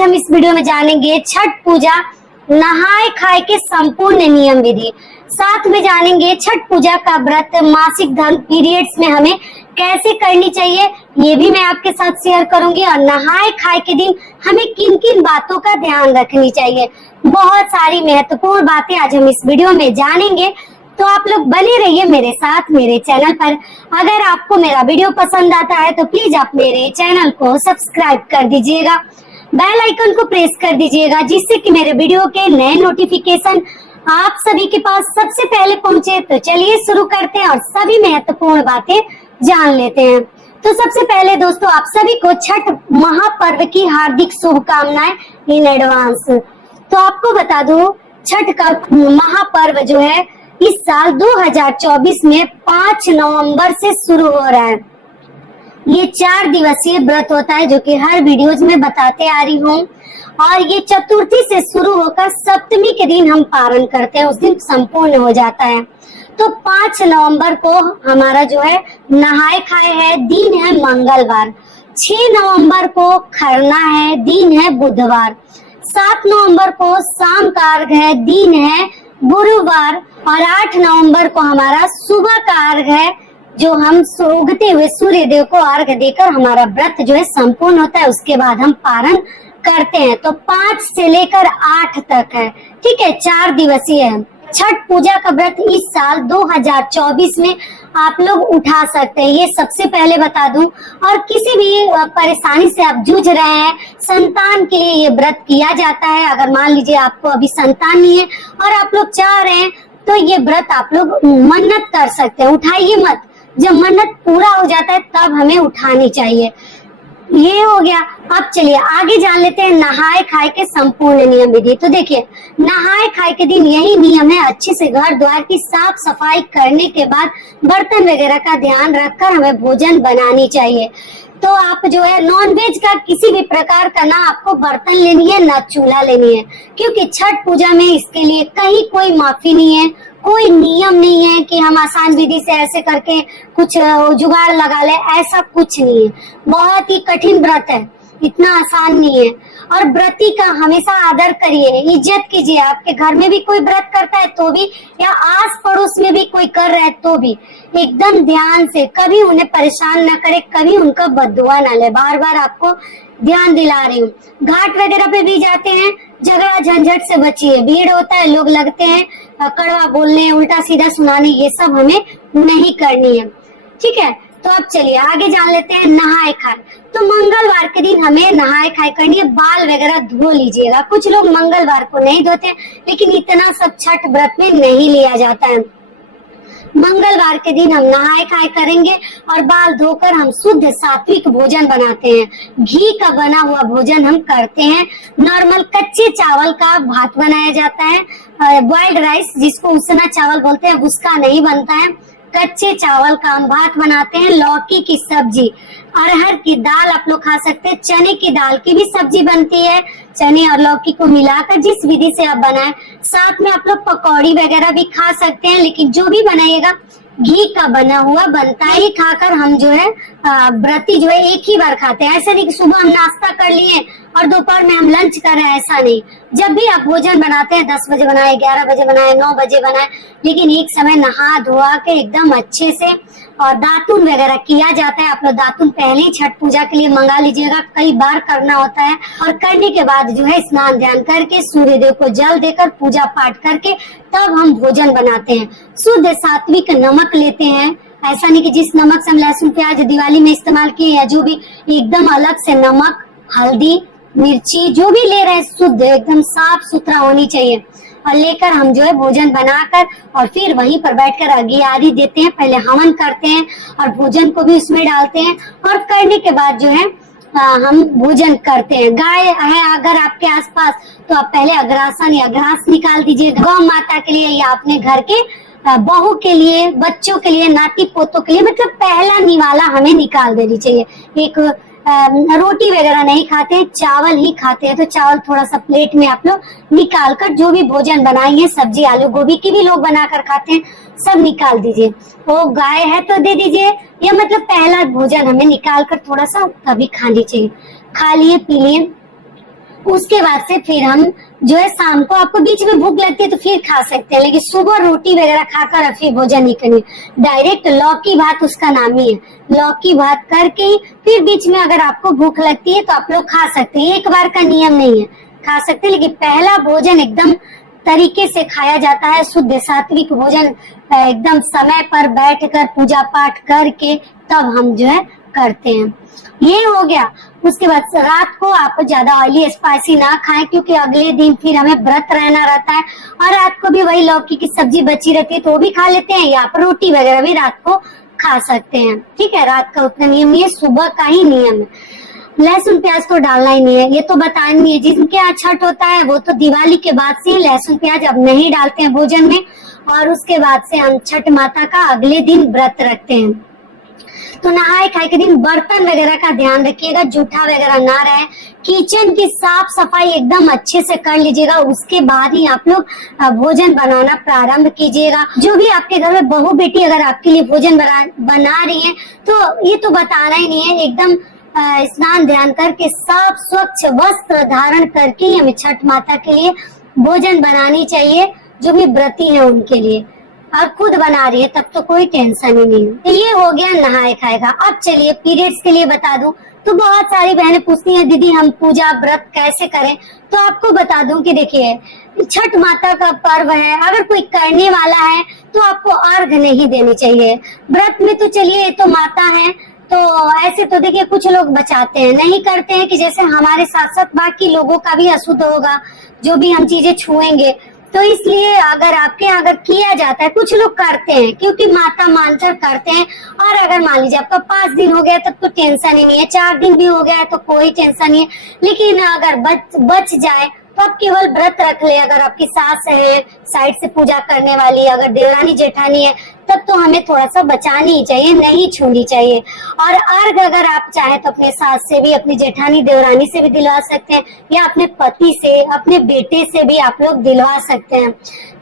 आज हम इस वीडियो में जानेंगे छठ पूजा नहाए खाए के संपूर्ण नियम विधि। साथ में जानेंगे छठ पूजा का व्रत मासिक धर्म पीरियड्स में हमें कैसे करनी चाहिए, ये भी मैं आपके साथ शेयर करूंगी। और नहाए खाए के दिन हमें किन किन बातों का ध्यान रखनी चाहिए, बहुत सारी महत्वपूर्ण बातें आज हम इस वीडियो में जानेंगे। तो आप लोग बने रहिए मेरे साथ मेरे चैनल पर। अगर आपको मेरा वीडियो पसंद आता है तो प्लीज आप मेरे चैनल को सब्सक्राइब कर दीजिएगा, बेल आइकन को प्रेस कर दीजिएगा, जिससे कि मेरे वीडियो के नए नोटिफिकेशन आप सभी के पास सबसे पहले पहुंचे। तो चलिए शुरू करते हैं और सभी महत्वपूर्ण बातें जान लेते हैं। तो सबसे पहले दोस्तों, आप सभी को छठ महापर्व की हार्दिक शुभकामनाएं इन एडवांस। तो आपको बता दूं, छठ का महापर्व जो है इस साल 2024 में 5 नवंबर से शुरू हो रहा है। ये 4 दिवसीय व्रत होता है, जो कि हर वीडियोज में बताते आ रही हूँ। और ये चतुर्थी से शुरू होकर सप्तमी के दिन हम पारण करते हैं, उस दिन संपूर्ण हो जाता है। तो 5 नवंबर को हमारा जो है नहाए खाए है, दिन है मंगलवार। 6 नवंबर को खरना है, दिन है बुधवार। 7 नवंबर को शाम का अर्घ है, दिन है गुरुवार। और 8 नवंबर को हमारा सुबह का अर्घ है, जो हम उगते हुए सूर्य देव को अर्घ देकर हमारा व्रत जो है संपूर्ण होता है। उसके बाद हम पारण करते हैं। तो 5 से लेकर 8 तक है, ठीक है, 4 दिवसीय है। छठ पूजा का व्रत इस साल 2024 में आप लोग उठा सकते हैं, ये सबसे पहले बता दूं। और किसी भी परेशानी से आप जूझ रहे हैं, संतान के लिए ये व्रत किया जाता है। अगर मान लीजिए आपको अभी संतान नहीं है और आप लोग चाह रहे हैं, तो ये व्रत आप लोग मन्नत कर सकते हैं। उठाइए मत, जब मन्नत पूरा हो जाता है तब हमें उठानी चाहिए। ये हो गया। अब चलिए आगे जान लेते हैं नहाए खाए के संपूर्ण नियम विधि। तो देखिए, नहाए खाए के दिन यही नियम है, अच्छे से घर द्वार की साफ सफाई करने के बाद बर्तन वगैरह का ध्यान रखकर हमें भोजन बनानी चाहिए। तो आप जो है नॉनवेज का किसी भी प्रकार का ना आपको बर्तन लेनी है ना चूल्हा लेनी है, क्योंकि छठ पूजा में इसके लिए कहीं कोई माफी नहीं है, कोई नियम नहीं है कि हम आसान विधि से ऐसे करके कुछ जुगाड़ लगा ले, ऐसा कुछ नहीं है। बहुत ही कठिन व्रत है, इतना आसान नहीं है। और व्रती का हमेशा आदर करिए, इज्जत कीजिए। आपके घर में भी कोई व्रत करता है तो भी, या आस पड़ोस में भी कोई कर रहा है तो भी एकदम ध्यान से, कभी उन्हें परेशान ना करे, कभी उनका बद्दुआ ना ले। बार बार आपको ध्यान दिला रही हूँ। घाट वगैरह पे भी जाते हैं, झगड़ा झंझट से बचिए। भीड़ होता है, लोग लगते हैं कड़वा बोलने, उल्टा सीधा सुनाने, ये सब हमें नहीं करनी है, ठीक है। तो अब चलिए आगे जान लेते हैं नहाए खाए। तो मंगलवार के दिन हमें नहाए खाए करनी है, बाल वगैरह धो लीजिएगा। कुछ लोग मंगलवार को नहीं धोते, लेकिन इतना सब छठ व्रत में नहीं लिया जाता है। मंगलवार के दिन हम नहाए खाए करेंगे और बाल धोकर हम शुद्ध सात्विक भोजन बनाते हैं। घी का बना हुआ भोजन हम करते हैं। नॉर्मल कच्चे चावल का भात बनाया जाता है, बॉइल्ड राइस जिसको उसना चावल बोलते हैं, उसका नहीं बनता है। कच्चे चावल का हम भात बनाते हैं। लौकी की सब्जी, अरहर की दाल आप लोग खा सकते हैं, चने की दाल की भी सब्जी बनती है, चने और लौकी को मिलाकर जिस विधि से आप बनाएं। साथ में आप लोग पकौड़ी वगैरह भी खा सकते हैं, लेकिन जो भी बनाइएगा घी का बना हुआ बनता है। खाकर हम जो है व्रती जो है एक ही बार खाते हैं। ऐसा नहीं कि सुबह हम नाश्ता कर लिए और दोपहर में हम लंच कर रहे हैं, ऐसा नहीं। जब भी आप भोजन बनाते हैं 10 बजे बनाए, 11 बजे बनाए, 9 बजे बनाए, लेकिन एक समय नहा धोआ के एकदम अच्छे से। और दातुन वगैरह किया जाता है। आप लोग दातुन पहले ही छठ पूजा के लिए मंगा लीजिएगा, कई बार करना होता है। और करने के बाद जो है स्नान ध्यान करके सूर्य देव को जल देकर पूजा पाठ करके तब हम भोजन बनाते हैं। शुद्ध सात्विक नमक लेते हैं, ऐसा नहीं कि जिस नमक से हम लहसुन प्याज दिवाली में इस्तेमाल किए या जो भी, एकदम अलग से नमक, हल्दी, मिर्ची जो भी ले रहे हैं शुद्ध एकदम साफ सुथरा होनी चाहिए। और लेकर हम जो है भोजन बनाकर और फिर वहीं पर बैठकर अर्घ्य आदि देते हैं। पहले हवन करते हैं और भोजन को भी उसमें डालते हैं। और करने के बाद जो है हम भोजन करते हैं। गाय है अगर आपके आसपास, तो आप पहले अग्रासन या घास निकाल दीजिए गौ माता के लिए, या अपने घर के बहू के लिए, बच्चों के लिए, नाती पोतों के लिए। मतलब पहला निवाला हमें निकाल देनी चाहिए। एक रोटी वगैरह नहीं खाते, चावल ही खाते हैं, तो चावल थोड़ा सा प्लेट में आप लोग निकाल कर जो भी भोजन बनाएंगे, सब्जी आलू गोभी की भी लोग बनाकर खाते हैं, सब निकाल दीजिए। वो गाय है तो दे दीजिए, या मतलब पहला भोजन हमें निकाल कर थोड़ा सा तभी खानी चाहिए। खा लिए पी लिए। उसके बाद से फिर हम जो है शाम को, आपको बीच में भूख लगती है तो फिर खा सकते हैं, लेकिन सुबह रोटी वगैरह खाकर फिर भोजन नहीं करनी। डायरेक्ट लौकी भात उसका नाम ही है, लौकी भात करके ही फिर बीच में अगर आपको भूख लगती है तो आप लोग खा सकते हैं। एक बार का नियम नहीं है, खा सकते हैं, लेकिन पहला भोजन एकदम तरीके से खाया जाता है, शुद्ध सात्विक भोजन, एकदम समय पर बैठकर पूजा पाठ करके तब हम जो है करते हैं। ये हो गया। उसके बाद रात को आप ज्यादा ऑयली स्पाइसी ना खाएं, क्योंकि अगले दिन फिर हमें व्रत रहना रहता है, और रात को भी वही लौकी की सब्जी बची रहती है तो वो भी खा लेते हैं, या आप रोटी वगैरह भी रात को खा सकते हैं। ठीक है, रात का उतना नियम नहीं है, सुबह का ही नियम है। लहसुन प्याज तो डालना ही नहीं है, ये तो बताया नहीं है। जिनके यहाँ छठ होता है वो तो दिवाली के बाद से लहसुन प्याज अब नहीं डालते हैं भोजन में, और उसके बाद से हम छठ माता का अगले दिन व्रत रखते हैं। तो नहाए खाए के दिन बर्तन वगैरह का ध्यान रखिएगा, जूठा वगैरह ना रहे। किचन की साफ सफाई एकदम अच्छे से कर लीजिएगा, उसके बाद ही आप लोग भोजन बनाना प्रारंभ कीजिएगा। जो भी आपके घर में बहू बेटी अगर आपके लिए भोजन बना रही है तो ये तो बताना ही नहीं है, एकदम स्नान ध्यान करके साफ स्वच्छ वस्त्र धारण करके ही हमें छठ माता के लिए भोजन बनानी चाहिए, जो भी व्रती है उनके लिए। और खुद बना रही है तब तो कोई टेंशन ही नहीं है। तो ये हो गया नहाए खाए का। अब चलिए पीरियड्स के लिए बता दूं, तो बहुत सारी बहनें पूछती हैं दीदी हम पूजा व्रत कैसे करें, तो आपको बता दूं कि देखिए छठ माता का पर्व है, अगर कोई करने वाला है तो आपको अर्घ नहीं देनी चाहिए। व्रत में तो चलिए ये तो माता है, तो ऐसे तो देखिए कुछ लोग बचाते हैं, नहीं करते हैं कि जैसे हमारे साथ साथ बाकी लोगों का भी अशुद्ध होगा जो भी हम चीजें छुएंगे। तो इसलिए अगर आपके यहाँ अगर किया जाता है, कुछ लोग करते हैं क्योंकि माता मानकर करते हैं, और अगर मान लीजिए आपका 5 दिन हो गया तब तो टेंशन ही नहीं है, 4 दिन भी हो गया तो कोई टेंशन नहीं है। लेकिन अगर बच जाए तो आप केवल व्रत रख ले। अगर आपकी सास है साइड से पूजा करने वाली, अगर देवरानी जेठानी है, तब तो हमें थोड़ा सा बचानी ही चाहिए, नहीं छूनी चाहिए। और अर्घ अगर आप चाहे तो अपने सास से भी, अपनी जेठानी देवरानी से भी दिलवा सकते हैं, या अपने पति से, अपने बेटे से भी आप लोग दिलवा सकते हैं।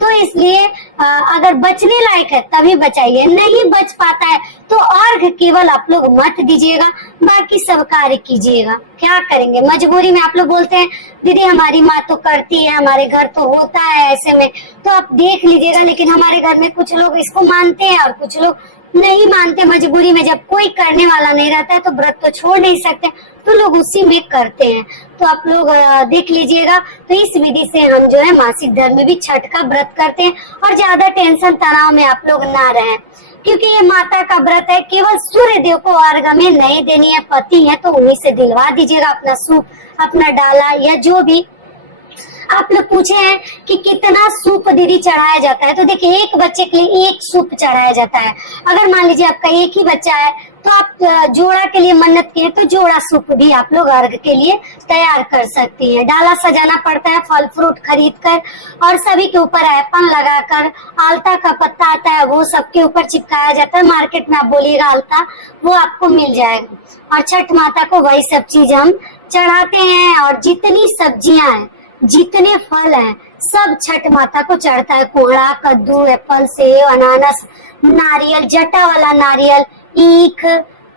तो इसलिए अगर बचने लायक है तभी बचाइए, नहीं बच पाता है तो अर्घ केवल आप लोग मत दीजिएगा, बाकी सब कार्य कीजिएगा। क्या करेंगे, मजबूरी में आप लोग बोलते हैं दीदी हमारी माँ तो करती है, हमारे घर तो होता है ऐसे में, तो आप देख लीजिएगा। लेकिन हमारे घर में कुछ लोग इसको मानते हैं और कुछ लोग नहीं मानते। मजबूरी में जब कोई करने वाला नहीं रहता है तो व्रत तो छोड़ नहीं सकते, तो लोग उसी में करते हैं। तो आप लोग देख लीजिएगा। तो इस विधि से हम जो है मासिक धर्म में भी छठ का व्रत करते हैं, और ज्यादा टेंशन तनाव में आप लोग ना रहें, क्योंकि ये माता का व्रत है। केवल सूर्य देव को अर्घ में नहीं देनी है, पति है तो उन्हीं से दिलवा दीजिएगा अपना सूप, अपना डाला, या जो भी। आप लोग पूछे हैं कि कितना सूप दीदी चढ़ाया जाता है, तो देखिए एक बच्चे के लिए 1 सूप चढ़ाया जाता है। अगर मान लीजिए आपका एक ही बच्चा है तो आप जोड़ा के लिए मन्नत किए तो जोड़ा सूप भी आप लोग अर्घ के लिए तैयार कर सकती हैं। डाला सजाना पड़ता है फल फ्रूट खरीद कर, और सभी के ऊपर ऐपन लगाकर, आलता का पत्ता आता है वो सबके ऊपर चिपकाया जाता है। मार्केट में आप बोलिएगा आलता, वो आपको मिल जाएगा। और छठ माता को वही सब चीज हम चढ़ाते हैं। और जितनी सब्जियां हैं, जितने फल हैं, सब छठ माता को चढ़ता है। कोहड़ा, कद्दू, एप्पल, सेब, अनानास, नारियल, जटा वाला नारियल, ईख,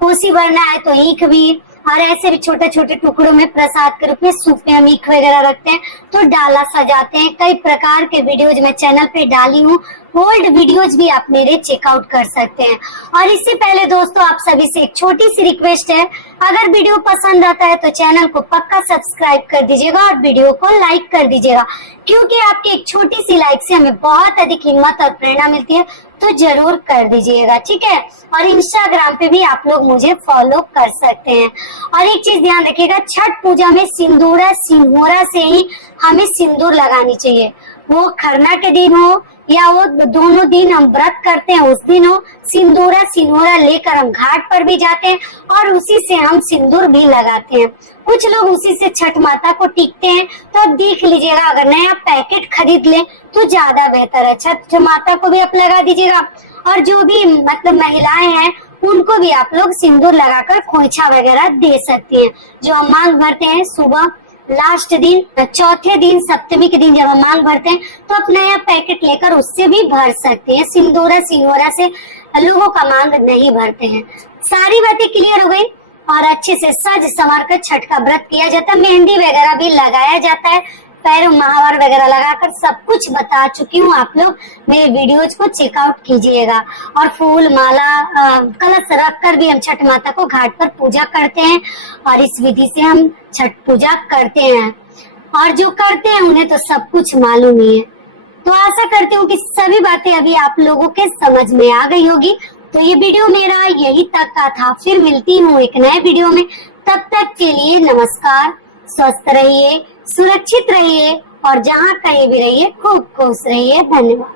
कोसी भरना है तो ईख भी, और ऐसे भी छोटे छोटे टुकड़ों में प्रसाद के रूप में सूप में हम ईख वगैरह रखते हैं। तो डाला सजाते हैं। कई प्रकार के वीडियोज मैं चैनल पे डाली हूँ, ओल्ड वीडियोज भी आप मेरे चेकआउट कर सकते हैं। और इससे पहले दोस्तों आप सभी से एक छोटी सी रिक्वेस्ट है, अगर वीडियो पसंद आता है तो चैनल को पक्का सब्सक्राइब कर दीजिएगा और वीडियो को लाइक कर दीजिएगा, क्योंकि आपकी एक छोटी सी लाइक से हमें बहुत अधिक हिम्मत और प्रेरणा मिलती है। तो जरूर कर दीजिएगा, ठीक है। और इंस्टाग्राम पे भी आप लोग मुझे फॉलो कर सकते हैं। और एक चीज ध्यान रखिएगा, छठ पूजा में सिंदूरा सिंहोरा से ही हमें सिंदूर लगानी चाहिए। वो खरना के दिन हो या वो दोनों दिन हम व्रत करते हैं उस दिन हो, सिंदूरा सिंहोरा लेकर हम घाट पर भी जाते हैं और उसी से हम सिंदूर भी लगाते हैं। कुछ लोग उसी से छठ माता को टीकते हैं। तो अब देख लीजिएगा, अगर नया पैकेट खरीद लें तो ज्यादा बेहतर है। छठ माता को भी आप लगा दीजिएगा, और जो भी मतलब महिलाएं हैं उनको भी आप लोग सिंदूर लगाकर खोइछा वगैरह दे सकती हैं। जो हम मांग भरते हैं सुबह लास्ट दिन, चौथे दिन, सप्तमी के दिन जब हम मांग भरते हैं तो आप नया पैकेट लेकर उससे भी भर सकते हैं। सिंदूरा सिंहोरा से लोगों का मांग नहीं भरते हैं। सारी बातें क्लियर हो गई। और अच्छे से सज संवर कर छठ का व्रत किया जाता है। मेहंदी वगैरह भी लगाया जाता है, पैरों महावर वगैरह लगाकर सब कुछ बता चुकी हूँ। आप लोग मेरे वीडियोज को चेकआउट कीजिएगा। और फूल माला कलश रख कर भी हम छठ माता को घाट पर पूजा करते हैं और इस विधि से हम छठ पूजा करते हैं। और जो करते हैं उन्हें तो सब कुछ मालूम ही है। तो आशा करती हूँ कि सभी बातें अभी आप लोगों के समझ में आ गई होगी। तो ये वीडियो मेरा यही तक का था। फिर मिलती हूँ एक नए वीडियो में। तब तक के लिए नमस्कार। स्वस्थ रहिए, सुरक्षित रहिए और जहाँ कहीं भी रहिए खूब खुश रहिए। धन्यवाद।